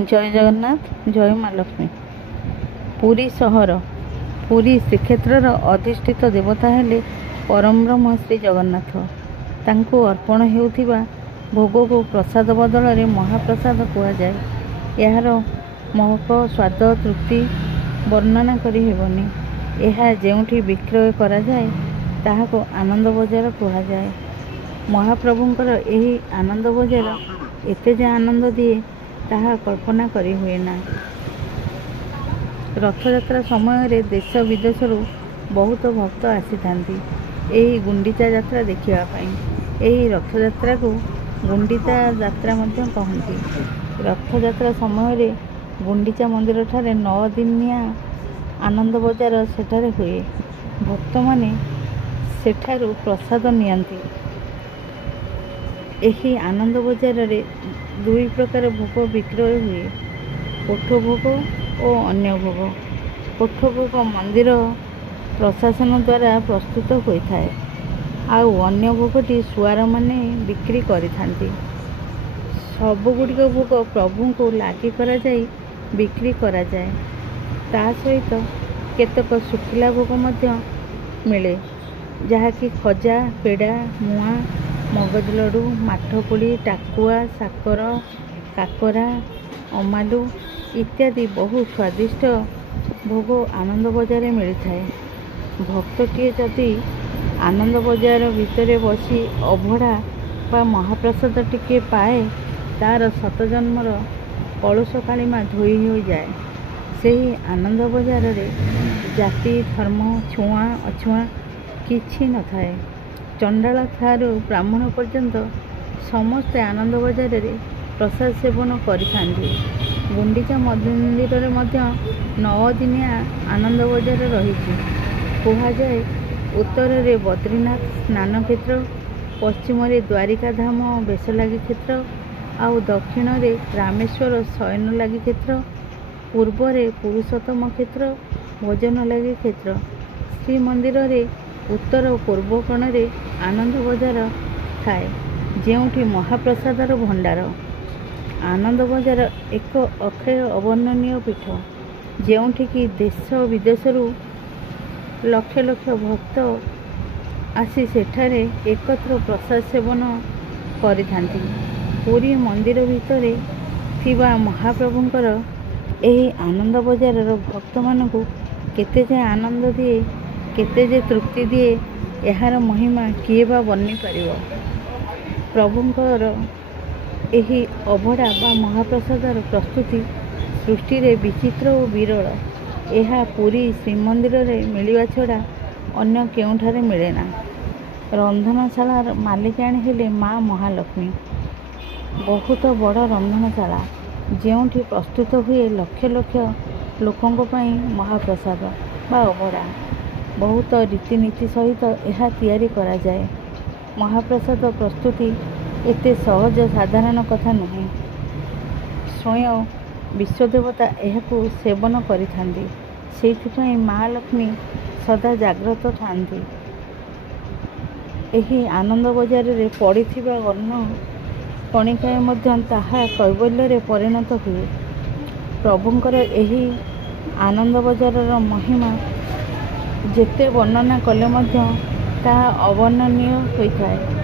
जय जगन्नाथ जय माँ लक्ष्मी। पुरी सहर पुरी श्रीक्षेत्र अधिष्ठित देवता हेले परम ब्रह्म श्री जगन्नाथ। तांको अर्पण हेउथिबा भोग को प्रसाद बदल में महाप्रसाद कहुए। यार महक स्वाद तृप्ति वर्णना करी हेबनी। यह जेउठी विक्रय करा जाए ताहाको आनंद बजार कहुए। महाप्रभुंकर एही आनंद बजार एते जे आनंद दिए ताहा कल्पना करी हुए ना। रथयात्रा समय देश विदेशरू बहुत भक्त आसी थांती एही गुंडीचा यात्रा देखिबा पई। एही रथयात्रा को गुंडीचा यात्रा मध्य कहती। रथयात्रा समय गुंडीचा मंदिर ठारे 9 दिनिया आनंद बजार सेठारे हुए। भक्त माने सेठारू प्रसाद नियंती। एही आनंद बजार रे 2 प्रकार भोग विक्रय हुए, कोठ भोग और अन्य भोग। कोठ भोग मंदिर प्रशासन द्वारा प्रस्तुत होता है। आउ अन्य भोगटी सुआर माने बिक्री करिथांती। सबगुड़िक भोग प्रभु को लागी करा जाई बिक्री करा जाए। ता सहित केतक शुखिला भोग मध्य मिले, जहाँकि खजा पेड़ा मुआ मगज लडू माठपुड़ी टाकुआ साकर काकरा अमालू इत्यादि बहु स्वादिष्ट भोग आनंद बजार मिलता है। भक्तटीए जदि आनंद बजार भितर बसी अभड़ा बा महाप्रसाद टिके पाए तार शतजन्मर कलुष कालीमा धोई हो जाए। सही आनंद बजार रे जाति धर्म छुआ अछुआ किछि न थाए। चंडाल ठारू ब्राह्मण पर्यंत समस्ते आनंद बजार रे प्रसाद सेवन करिथांती। गुंडीचा मंदिर रे मध्य 9 दिनिया आनंद बजार रही। कहुए उत्तर रे बद्रीनाथ स्नान क्षेत्र, पश्चिम रे द्वारिका धाम बेश लगी क्षेत्र, आउ दक्षिण रे रामेश्वर शयन लगी क्षेत्र, पूर्व रे पुरुषोत्तम क्षेत्र भोजन लगी क्षेत्र। श्रीमंदिर रे उत्तर और पूर्व कोण रे आनंद बजार थाए, जेउठी महाप्रसादर भंडार। आनंद बजार एक अक्षय अवर्णनीय पीठ, जेउठी कि देश विदेशरू लक्ष लक्ष भक्त आसी सेठारे एकत्र प्रसाद सेवन करिथांती। पुरी मंदिर भितरे थिबा महाप्रभुंकर एही आनंद बजार भक्त मानकु केते जे आनंद दिए केते जे तृप्ति दिए यार महिमा किए बा वर्णि पारिबो। प्रभुंकर एही अभड़ा बा महाप्रसादर प्रस्तुति सृष्टि रे विचित्र और विरल। यह पुरी श्रीमंदिर रे मिलिवा छड़ा अन्य केउठारे मिले ना। रंधनशालार मालिकाणी हेले माँ महालक्ष्मी। बहुत बड़ रंधनशाला जेउठी प्रस्तुत हुए लक्ष लक्ष लोकंक पई महाप्रसाद बा अभड़ा। बहुत रीतिनीति सहित यह तैयारी करा जाए। महाप्रसाद प्रस्तुति एते सहज साधारण कथा नुहे। स्वयं विश्वदेवता यह सेवन करिथांती। सेइथिपई माँ लक्ष्मी सदा जाग्रत थांती। एही आनंद बजार रे पड़िथिबा अन्न कणिकाए मध्य ताहा कैवल्य रे परिणत हुए। प्रभुंकर एही आनंद बजारर महिमा जेते वर्णना कले मध्य ताहा अवर्णनीय होइथाए।